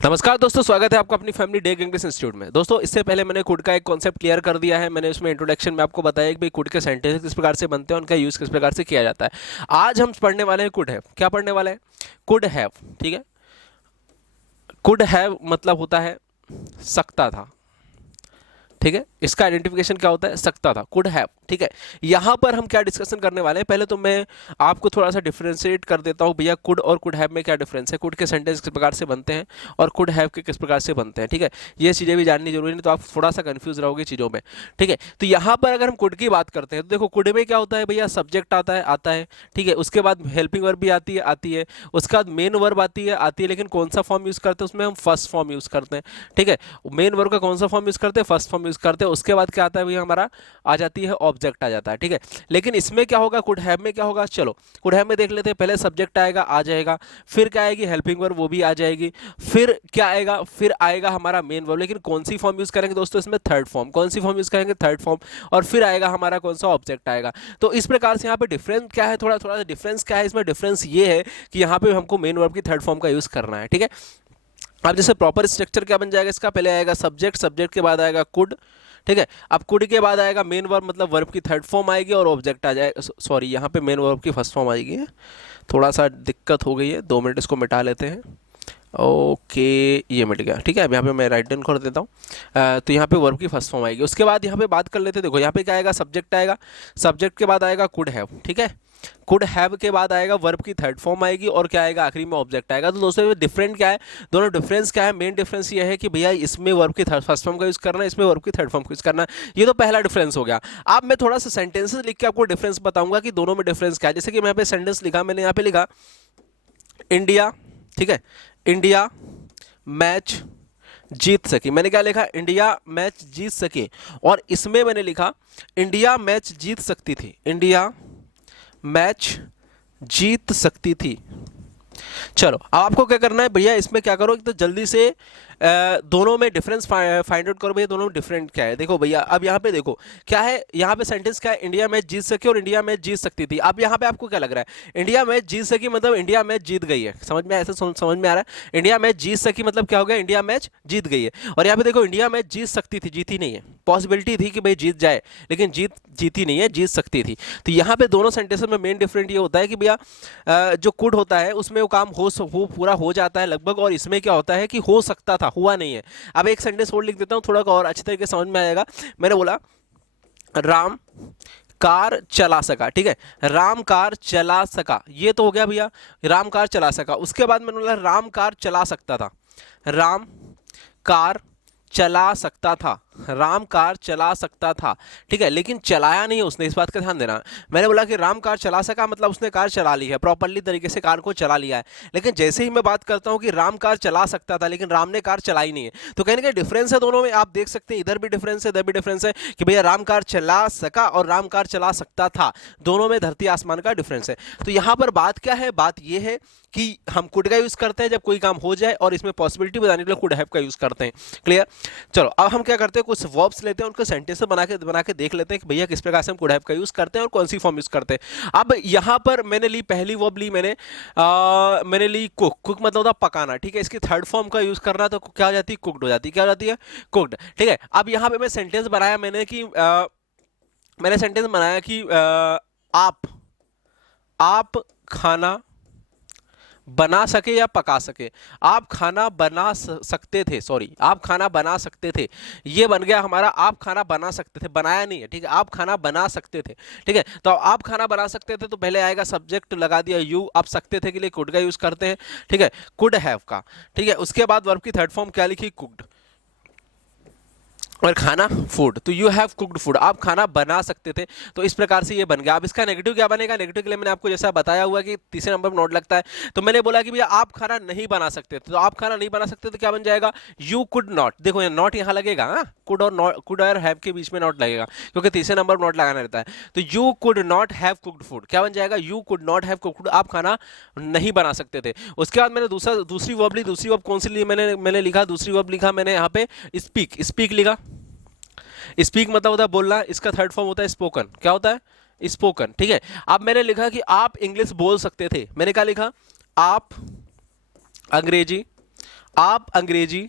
नमस्कार दोस्तों, स्वागत है आपका अपनी फैमिली डेग इंग्लिश इंस्टीट्यूट में। दोस्तों, इससे पहले मैंने कुड का एक कॉन्सेप्ट क्लियर कर दिया है। मैंने उसमें इंट्रोडक्शन में आपको बताया कि भाई कुड के सेंटेंस किस प्रकार से बनते हैं, उनका यूज़ किस प्रकार से किया जाता है। आज हम पढ़ने वाले हैं कुड हैव। क्या पढ़ने वाले हैं? Could have. ठीक है, कुड हैव मतलब होता है सकता था। ठीक है, इसका आइडेंटिफिकेशन क्या होता है? सकता था, कुड हैव। ठीक है, यहां पर हम क्या डिस्कशन करने वाले हैं, पहले तो मैं आपको थोड़ा सा डिफरेंशिएट कर देता हूं भैया कुड और कुड हैव में क्या डिफरेंस है, कुड के सेंटेंस किस प्रकार से बनते हैं और कुड हैव के किस प्रकार से बनते हैं। ठीक है, ये चीज़ें भी जाननी जरूरी नहीं, तो आप थोड़ा सा कंफ्यूज रहोगे चीज़ों में। ठीक है, तो यहाँ पर अगर हम कुड की बात करते हैं तो देखो, कुड में क्या होता है भैया, सब्जेक्ट आता है। ठीक है, उसके बाद हेल्पिंग वर्ब भी आती है। उसके बाद मेन वर्ब आती है, लेकिन कौन सा फॉर्म यूज़ करते हैं उसमें हम फर्स्ट फॉर्म यूज़ करते हैं। ठीक है, मेन वर्ब का कौन सा फॉर्म यूज़ करते हैं? फर्स्ट फॉर्म यूज़ करते हैं। उसके बाद क्या आता है भैया, हमारा आ जाती है ऑब्जेक्ट आ जाता है। ठीक है, लेकिन इसमें क्या होगा, कुड हैव में क्या होगा, चलो कुड हैव में देख लेते हैं। पहले सब्जेक्ट आएगा, आ जाएगा, फिर क्या आएगी, हेल्पिंग वर्ब, वो भी आ जाएगी, फिर क्या आएगा, फिर आएगा हमारा मेन वर्ब। लेकिन कौन सी फॉर्म यूज करेंगे दोस्तों इसमें? Third form. कौन सी फॉर्म यूज करेंगे? Third form. और फिर आएगा हमारा कौन सा? ऑब्जेक्ट आएगा। तो इस प्रकार से यहाँ पे डिफरेंस क्या है, थोड़ा थोड़ा डिफरेंस क्या है इसमें? डिफरेंस ये है कि यहाँ पे हमको मेन वर्ब की थर्ड फॉर्म का यूज करना है। ठीक है, अब जैसे प्रॉपर स्ट्रक्चर क्या बन जाएगा इसका, पहले आएगा सब्जेक्ट, सब्जेक्ट के बाद आएगा कुड। ठीक है, अब कुड के बाद आएगा मेन वर्ब, मतलब वर्ब की थर्ड फॉर्म आएगी, और ऑब्जेक्ट आ जाएगा। सॉरी, यहाँ पे मेन वर्ब की फर्स्ट फॉर्म आएगी। थोड़ा सा दिक्कत हो गई है, 2 मिनट इसको मिटा लेते हैं। ओके, ये मिट गया। ठीक है, अब यहाँ पे मैं राइट डन कर देता हूँ। तो यहाँ पे वर्ब की फर्स्ट फॉर्म आएगी। उसके बाद यहाँ पे बात कर लेते हैं। देखो यहाँ पे क्या आएगा, सब्जेक्ट आएगा, सब्जेक्ट के बाद आएगा कुड हैव। ठीक है, कुड हैव के बाद आएगा वर्ब की थर्ड फॉर्म आएगी, और क्या आएगा, आखिरी में ऑब्जेक्ट आएगा। तो दोस्तों डिफरेंट क्या है, दोनों डिफरेंस क्या है? मेन डिफरेंस ये है कि भैया इसमें वर्ब की फर्स्ट फॉर्म का यूज करना है, इसमें वर्ब की थर्ड फॉर्म का यूज करना है। ये तो पहला डिफरेंस हो गया। अब मैं थोड़ा सा सेंटेंसेस लिख के आपको डिफरेंस बताऊंगा कि दोनों में डिफरेंस क्या है। जैसे कि मैं यहाँ पे सेंटेंस लिखा, मैंने यहाँ पे लिखा इंडिया। ठीक है, इंडिया मैच जीत सके। मैंने क्या लिखा? इंडिया मैच जीत सके। और इसमें मैंने लिखा इंडिया मैच जीत सकती थी, इंडिया मैच जीत सकती थी। चलो, अब आपको क्या करना है भैया, इसमें क्या करो तो जल्दी से दोनों में डिफरेंस फाइंड आउट करो भैया, दोनों में डिफरेंट क्या है। देखो भैया, अब यहाँ पे देखो क्या है, यहाँ पे सेंटेंस क्या है, इंडिया मैच जीत सके और इंडिया मैच जीत सकती थी। अब यहाँ पे आपको क्या लग रहा है, इंडिया मैच जीत सकी मतलब इंडिया मैच जीत गई है। समझ में ऐसे समझ में आ रहा है? इंडिया मैच जीत सकी मतलब क्या हो गया, इंडिया मैच जीत गई है। और यहाँ पे देखो, इंडिया मैच जीत सकती थी, जीती नहीं है। पॉसिबिलिटी थी कि भाई जीत जाए, लेकिन जीती नहीं है, जीत सकती थी। तो यहाँ पे दोनों सेंटेंस में मेन डिफरेंट ये होता है कि भैया जो कुड होता है उसमें वो काम हो पूरा हो जाता है लगभग, और इसमें क्या होता है कि हो सकता था, हुआ नहीं है। अब एक सेंटेंस और लिख देता हूँ, थोड़ा और अच्छे तरीके से समझ में आएगा। मैंने बोला राम कार चला सका। ठीक है, राम कार चला सका, ये तो हो गया भैया, राम कार चला सका। उसके बाद मैंने बोला राम कार चला सकता था, राम कार चला सकता था, राम कार चला सकता था। ठीक है, लेकिन चलाया नहीं है उसने, इस बात का ध्यान देना। मैंने बोला कि राम कार चला सका मतलब उसने कार चला ली है, प्रॉपरली तरीके से कार को चला लिया है। लेकिन जैसे ही मैं बात करता हूं कि राम कार चला सकता था, लेकिन राम ने कार चलाई नहीं है, तो कहने का डिफरेंस है दोनों में। आप देख सकते हैं इधर भी डिफरेंस है, इधर भी डिफरेंस है कि भैया राम कार चला सका और राम कार चला सकता था, दोनों में धरती आसमान का डिफरेंस है। तो यहां पर बात क्या है, बात यह है कि हम कुड का यूज करते हैं जब कोई काम हो जाए, और इसमें पॉसिबिलिटी बताने के लिए कुड हैव का यूज करते हैं। क्लियर? चलो, अब हम क्या करते हैं, कुछ वर्ब्स लेते हैं, उनको सेंटेंस बना के देख लेते हैं कि भैया किस प्रकार से हम कुड हैव का यूज करते हैं और कौन सी फॉर्म यूज करते हैं। अब यहां पर मैंने ली पहली वर्ब ली मैंने ली कुक। कुक मतलब होता पकाना। ठीक है, इसकी थर्ड फॉर्म का यूज करना तो क्या हो जाती है, कुकड हो जाती है। क्या हो जाती है? कुकड। ठीक है, अब यहां पे मैं सेंटेंस बनाया, मैंने सेंटेंस बनाया कि आप खाना बना सके या पका सके। आप खाना बना सकते थे, सॉरी, आप खाना बना सकते थे। ये बन गया हमारा आप खाना बना सकते थे, बनाया नहीं है। ठीक है, आप खाना बना सकते थे। ठीक है, तो आप खाना बना सकते थे, तो पहले आएगा सब्जेक्ट, लगा दिया यू। आप सकते थे के लिए कुड का यूज करते हैं। ठीक है, कुड हैव का। ठीक है, उसके बाद वर्ब की थर्ड फॉर्म क्या लिखी, कुक्ड, और खाना फूड, तो यू हैव कुक्ड फूड, आप खाना बना सकते थे। तो इस प्रकार से ये बन गया। अब इसका नेगेटिव क्या बनेगा, नेगेटिव के लिए मैंने आपको जैसा बताया हुआ कि तीसरे नंबर पर नोट लगता है, तो मैंने बोला कि भैया आप खाना नहीं बना सकते थे, तो आप खाना नहीं बना सकते तो क्या बन जाएगा, यू कुड नॉट। देखो ये नॉट यहाँ लगेगा, हाँ, कुड और नॉट, कुड और हैव के बीच में नॉट लगेगा, क्योंकि तीसरे नंबर पर नॉट लगाना रहता है। तो you could not have cooked food, क्या बन जाएगा, you could not have cooked food, आप खाना नहीं बना सकते थे। उसके बाद मैंने दूसरी वर्ब ली। दूसरी वर्ब कौन सी ली, मैंने लिखा, दूसरी वर्ब लिखा मैंने यहाँ पे स्पीक। स्पीक लिखा। स्पीक मतलब होता है बोलना, इसका थर्ड फॉर्म होता है स्पोकन। क्या होता है, स्पोकन। ठीक है, अब मैंने लिखा कि आप इंग्लिश बोल सकते थे। मैंने क्या लिखा, आप अंग्रेजी आप अंग्रेजी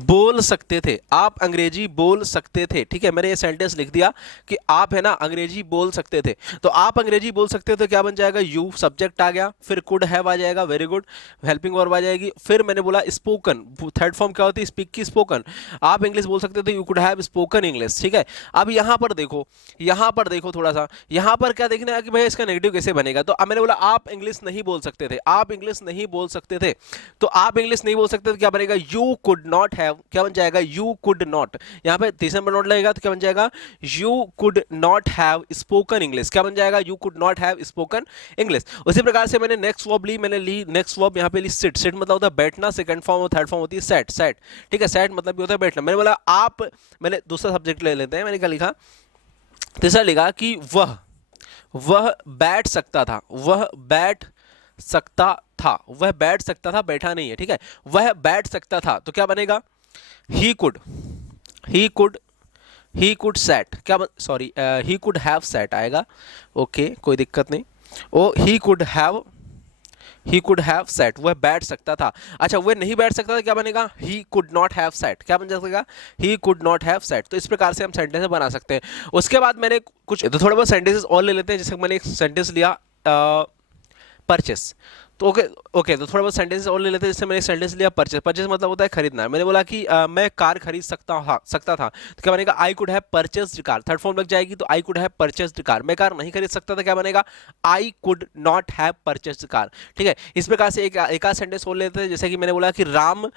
बोल सकते थे, आप अंग्रेजी बोल सकते थे। ठीक है, मैंने ये सेंटेंस लिख दिया कि आप है ना अंग्रेजी बोल सकते थे। तो आप अंग्रेजी बोल सकते थे तो क्या बन जाएगा, यू सब्जेक्ट आ गया, फिर कुड हैव आ जाएगा, वेरी गुड, हेल्पिंग वर्ब आ जाएगी, फिर मैंने बोला स्पोकन, थर्ड फॉर्म क्या होती है, स्पीक की स्पोकन। आप इंग्लिश बोल सकते थे, you could have spoken English. ठीक है, अब यहां पर देखो, यहां पर देखो थोड़ा सा, यहां पर क्या देखना है कि भाई इसका नेगेटिव कैसे बनेगा। तो अब मैंने बोला आप इंग्लिश नहीं बोल सकते थे, आप इंग्लिश नहीं बोल सकते थे, तो आप इंग्लिश नहीं बोल सकते तो क्या बनेगा, यू कुड नॉट हैव, क्या बन जाएगा, यू कुड नॉट, यहां पे तीसरे नंबर नोट लगेगा तो क्या बन जाएगा, you could not have spoken English, क्या बन जाएगा, you could not have spoken English. उसी प्रकार से मैंने नेक्स्ट वर्ब ली, मैंने ली नेक्स्ट वर्ब यहां पे ली सिट, सिट मतलब होता है बैठना, सेकंड फॉर्म और थर्ड फॉर्म होती है सेट, सेट। ठीक है, सेट मतलब भी होता है बैठना। मैंने बोला आप, मैंने दूसरा सब्जेक्ट ले लेते हैं, मैंने क्या लिखा, तीसरा लिखा कि वह बैठ सकता था, वह बैठ सकता था, वह बैठ सकता था, बैठा नहीं है। ठीक है, वह बैठ सकता था तो क्या बनेगा, he could, he could, he could set, क्या sorry he could have set आएगा। ओके, कोई दिक्कत नहीं। Oh he could have set, वह बैठ सकता था। अच्छा, वह नहीं बैठ सकता था, क्या बनेगा, he could not have set, क्या बन जाएगा, he could not have set. तो इस प्रकार से हम सेंटेंस बना सकते हैं। उसके बाद मैंने कुछ तो थोड़े बहुत सेंटेंसेस और ले लेते हैं। जैसे मैंने एक सेंटेंस लिया परचेस, तो ओके तो थोड़ा बहुत सेंटेंस और ले लेते हैं। जैसे मैंने सेंटेंस लिया परचेस, परचेस मतलब होता है खरीदना। मैंने बोला कि मैं कार खरीद सकता था, तो क्या बनेगा, I could have purchased car, third form लग जाएगी तो I could have purchased car. मैं कार नहीं खरीद सकता था, क्या बनेगा, I could not have purchased car. ठीक है, इस प्रकार से एक आध सेंटेंस और लेते हैं। जैसे कि मैंने बोला कि राम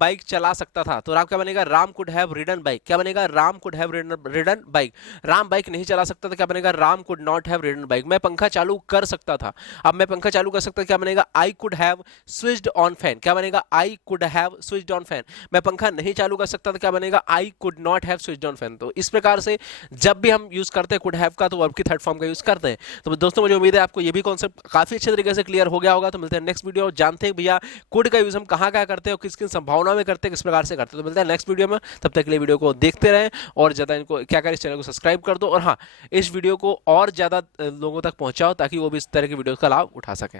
बाइक चला सकता था, तो राम क्या बनेगा, Ram could have ridden bike, क्या बनेगा, Ram could have ridden bike. Ram bike नहीं चला सकता था, क्या बनेगा, Ram could not have ridden bike. मैं पंखा चालू कर सकता था, अब मैं पंखा चालू कर सकता, क्या बनेगा, I could have switched on fan, क्या बनेगा, I could have switched on fan. मैं पंखा नहीं चालू कर सकता था, क्या बनेगा, I could not have switched on fan. तो इस प्रकार से जब भी हम यूज करते हैं कुड हैव का, तो वर्ब की थर्ड फॉर्म का यूज करते हैं। तो दोस्तों मुझे उम्मीद है आपको ये भी कॉन्सेप्ट काफी अच्छे तरीके से क्लियर हो गया होगा। तो मिलते हैं नेक्स्ट वीडियो, जानते हैं भैया कुड का यूज हम कहाँ कहाँ करते हैं और किस किन संभावनाओं में करते हैं, किस प्रकार से करते हैं। तो मिलते हैं नेक्स्ट वीडियो में, तब तक के लिए वीडियो को देखते रहें और ज्यादा इनको क्या करें, इस चैनल को सब्सक्राइब कर दो और हाँ, इस वीडियो को और ज्यादा लोगों तक पहुंचाओ ताकि वो भी इस तरह की वीडियो का लाभ उठा सकें।